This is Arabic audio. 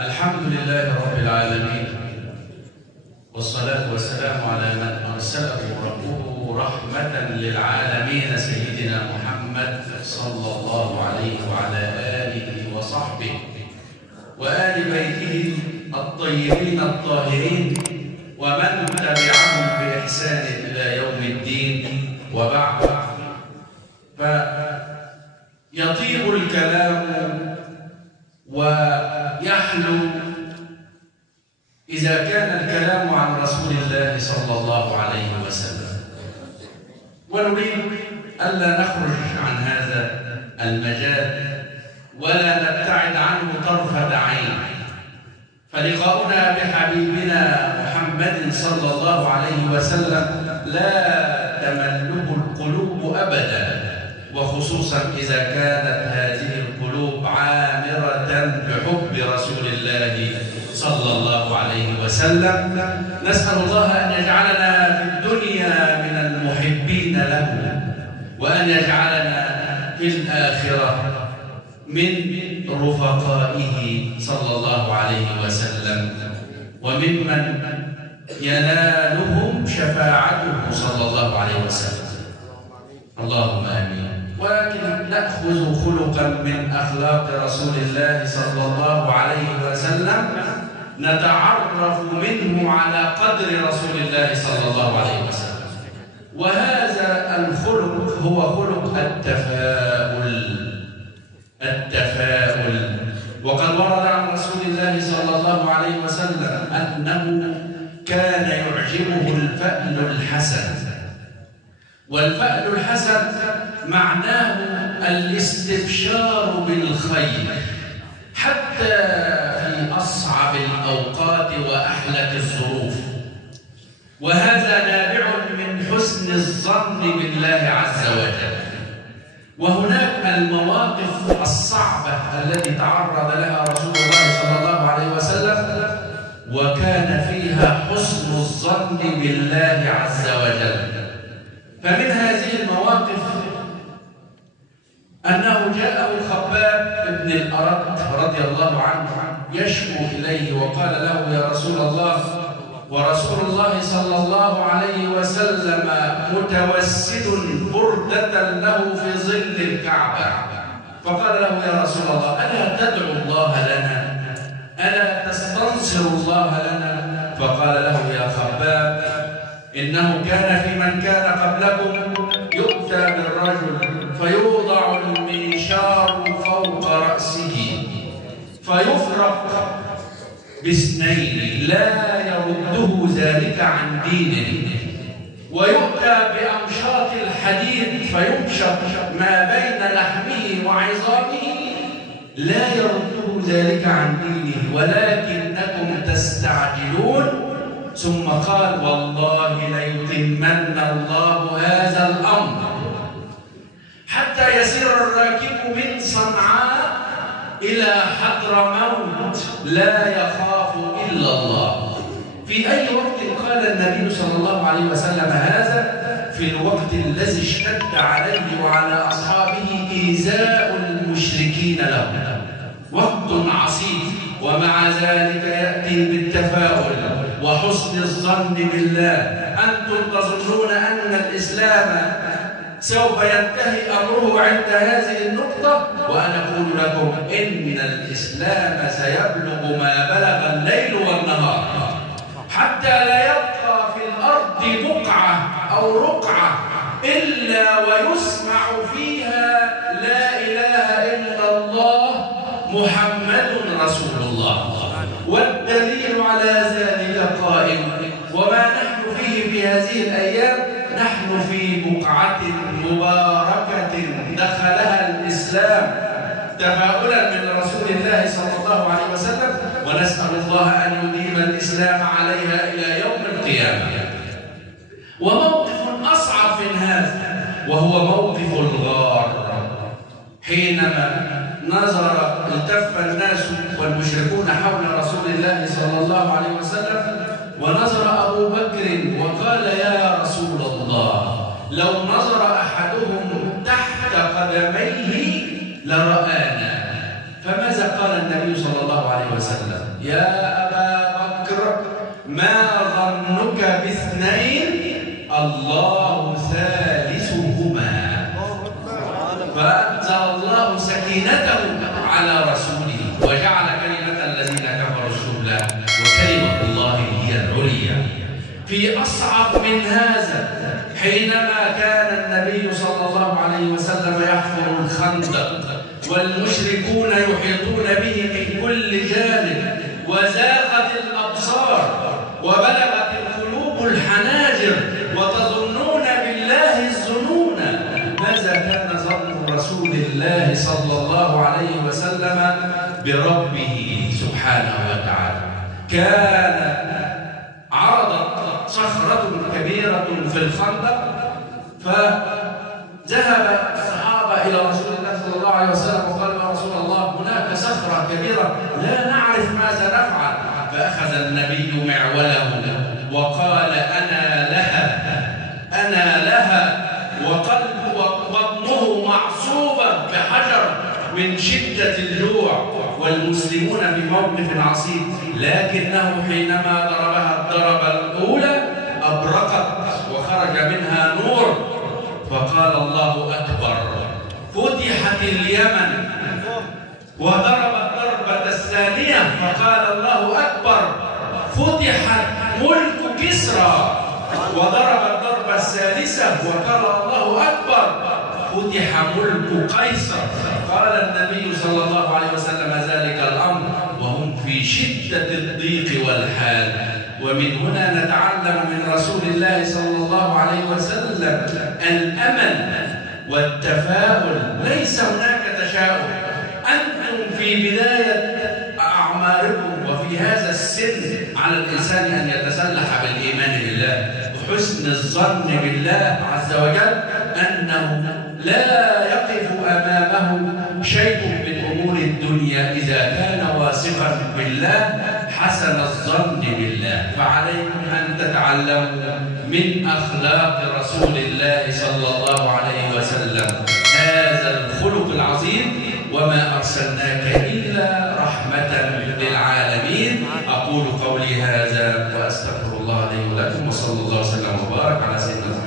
الحمد لله رب العالمين، والصلاة والسلام على من أرسله ربه رحمة للعالمين سيدنا محمد صلى الله عليه وعلى آله وصحبه وآل بيته الطيبين الطاهرين ومن تبعهم بإحسان إلى يوم الدين. وبعد، فيطيب الكلام ويحلو إذا كان الكلام عن رسول الله صلى الله عليه وسلم، ونريد ألا نخرج عن هذا المجال ولا نبتعد عنه طرفة عين، فلقاؤنا بحبيبنا محمد صلى الله عليه وسلم لا تمله القلوب أبدا، وخصوصا إذا كانت هذه القلوب عامرة بحب رسول الله صلى الله عليه وسلم. نسأل الله أن يجعلنا في الدنيا من المحبين له، وأن يجعلنا في الآخرة من رفقائه صلى الله عليه وسلم وممن ينالهم شفاعته صلى الله عليه وسلم. اللهم آمين. ولكن نأخذ خلقا من أخلاق رسول الله صلى الله عليه وسلم نتعرف منه على قدر رسول الله صلى الله عليه وسلم، وهذا الخلق هو خلق التفاؤل. وقد ورد عن رسول الله صلى الله عليه وسلم أنه كان يعجبه الفأل الحسن، والفأل الحسن معناه الاستبشار بالخير حتى في أصعب الأوقات وأحلك الظروف، وهذا نابع من حسن الظن بالله عز وجل. وهناك المواقف الصعبة التي تعرض لها رسول الله صلى الله عليه وسلم وكان فيها حسن الظن بالله عز وجل. فمن هذه المواقف أنه جاءه خباب بن الأرت رضي الله عنه يشكو إليه وقال له: يا رسول الله، ورسول الله صلى الله عليه وسلم متوسد بردة له في ظل الكعبة. فقال له: يا رسول الله، ألا تدعو الله لنا؟ ألا تستنصر الله لنا؟ فقال له: يا خباب، إنه كان في من كان قبلكم يؤتى بالرجل فيوضع المنشار فوق رأسه فيفرق باثنين لا يرده ذلك عن دينه، ويؤتى بأمشاط الحديد فيمشط ما بين لحمه وعظامه لا يرده ذلك عن دينه، ولكنكم تستعجلون. ثم قال: والله ليتمن الله هذا الأمر حتى يسير الراكب من صنعاء إلى حضرموت لا يخاف إلا الله. في أي وقت قال النبي صلى الله عليه وسلم هذا؟ في الوقت الذي اشتد عليه وعلى أصحابه إيذاء المشركين له، وقت عصيب، ومع ذلك يأتي بالتفاؤل وحسن الظن بالله. أنتم تظنون أن الإسلام سوف ينتهي أمره عند هذه النقطة، وأنا أقول لكم إن الإسلام سيبلغ ما بلغ الليل والنهار، حتى لا يبقى في الأرض بقعة أو رقعة إلا ويسمع فيها لا إله إلا الله محمد رسول الله. والدليل على ذلك قائم، وما نحن فيه في هذه الأيام، نحن في بقعة مباركة دخلها الإسلام تفاؤلا من رسول الله صلى الله عليه وسلم، ونسأل الله أن يديم الإسلام عليها إلى يوم القيامة. وموقف أصعب من هذا وهو موقف الغار، حينما التف الناس والمشركون حول رسول الله صلى الله عليه وسلم، ونظر أبو بكر وقال: يا رسول الله، لو نظر أحدهم تحت قدميه لرآنا. فماذا قال النبي النبي صلى الله عليه وسلم: يا أبا بكر ما ظنك باثنين الله ثالثهما. فأنزل الله سكينته على رسوله وجعل كلمة الذين كفروا السفلى وكلمة الله هي العليا. في أصعب من هذا حينما كان النبي صلى الله عليه وسلم يحفر الخندق والمشركون يحيطون به من كل جانب وزاغت الأبصار وبلغت القلوب الحناجر وتظنون بالله الظنون، ماذا كان ظن رسول الله صلى الله عليه وسلم بربه سبحانه وتعالى؟ كان عرضت صخرة كبيرة في الخندق، فذهب الصحابة إلى رسول الله صلى الله عليه وسلم وقالوا: يا رسول الله هناك صخرة كبيرة لا نعرف ماذا نفعل. فأخذ النبي معوله وقال: أنا لها، وبطنه معصوبة بحجر من شدة الجوع والمسلمون في موقف عصيب، لكنه حينما ضربها الضربة الأولى أبرقت وخرج منها نور، فقال: الله أكبر. فتحت اليمن وضرب الضربة الثانية فقال: الله أكبر. فتحت ملك كسرى وضرب الضربة الثالثة وقال: الله أكبر. فتح ملك قيصر. قال النبي صلى الله عليه وسلم ذلك الأمر وهم في شدة الضيق والحال. ومن هنا نتعلم من رسول الله صلى الله عليه وسلم الأمل والتفاؤل، ليس هناك تشاؤم. أنتم في بداية أعماركم وفي هذا السن على الإنسان أن يتسلح بالإيمان بالله وحسن الظن بالله عز وجل أنه لا يقف أمامه شيء من أمور الدنيا إذا كان واثقا بالله حسن الظن بالله. فعليكم أن تتعلموا من أخلاق رسول الله صلى الله عليه وسلم هذا الخلق العظيم: وما أرسلناك إلا رحمة للعالمين. أقول قولي هذا وأستغفر الله لي ولكم، وصلى الله وسلم وبارك على سيدنا محمد.